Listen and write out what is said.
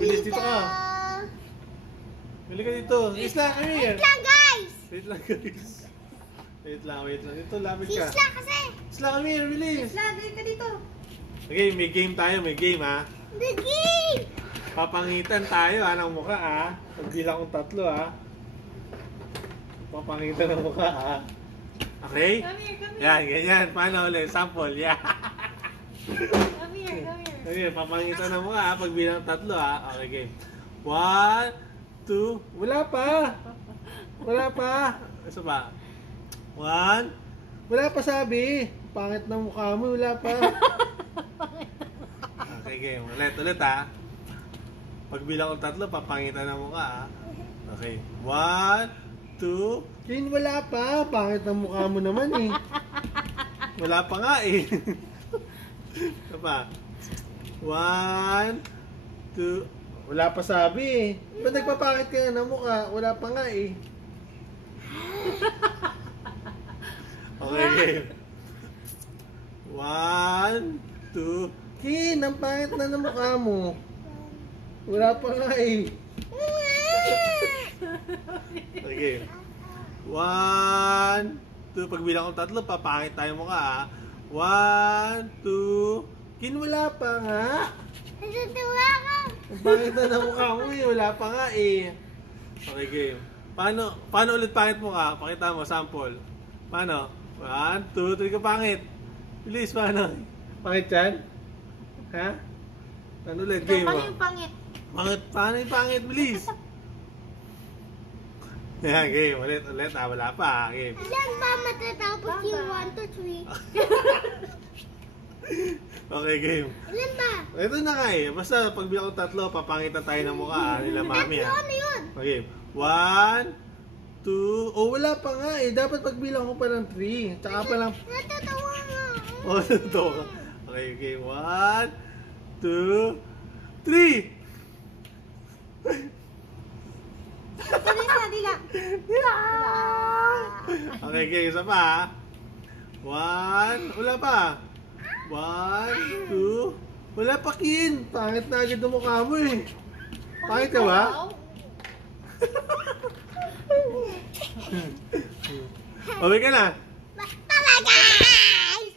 Bilis dito ka. Bili ka dito. Isla, come here. Wait lang, guys. Wait lang, guys. Wait lang. Dito, lapit Si ka. Isla kasi. Isla, come here. Bilis. Isla, dali ka dito. Okay, may game tayo. May game, ha. The game. Papangitan tayo, ha, ng mukha, ha. Pagbilang kong 3, ha. Papangitan ng mukha, ha. Okay? Come here, come here. Yan, ganyan. Paano ulit? Sample, yan. Come here, come here. Okay, papangitan ng mukha, ha. Pagbilang 3, ha. Okay, game. 1, 2, wala pa. Wala pa. Isa pa. 1, wala pa sabi. Pangit ng mukha mo, wala pa. Okay, game. Ulit, ha. Pagbilang ko 3, papangitan ng mukha, ha. Okay. 1, 2, Kin, wala pa. Pangit ng mukha mo naman, eh. Wala pa nga, eh. Isa pa. 1, 2, wala pa sabi, eh. Ba't nagpapangit ka ng mukha? Wala pa nga, eh. Okay, game. 1, 2, Kin, ang pangit na ng mukha mo. Wala pa nga, eh. Okay. 1, 2, pagbilang ko 3, papangit tayo mukha, ha. 1, 2, Kin, wala pa nga. Natutuwa ka. Ang pangit na ng mukha mo, eh. Wala pa nga, eh. Okay, game. Paano ulit pangit mukha? Pakita mo, sample. Paano? 1, 2, 3 ka pangit. Bilis, paano? Pangit yan? Ha? Paano ulit? Game mo. Paano yung pangit? Paano yung pangit? Bilis! Yan, game. Ulit. Ah, wala pa. Game. Ilan ba matatapos yung 1 to 3? Okay, game. Ilan ba? Ito na nga, eh. Basta pagbilang ko 3, papangitan tayo ng mukha, nila mami, ha. Tatlo na yun. Okay. 1, 2, oh, wala pa nga, eh. Dapat pagbilang ko pa ng 3. Tsaka pa lang. Natutuwa nga. Oh, ito. Okay. 1, 2, 3. Dila. Okay, game. Isa pa, ha. 1, wala pa. 1, 2, wala pa, Kin. Pangit na agad ang mukha mo, eh. Pangit ka ba? Okay ka na? Bye-bye, guys!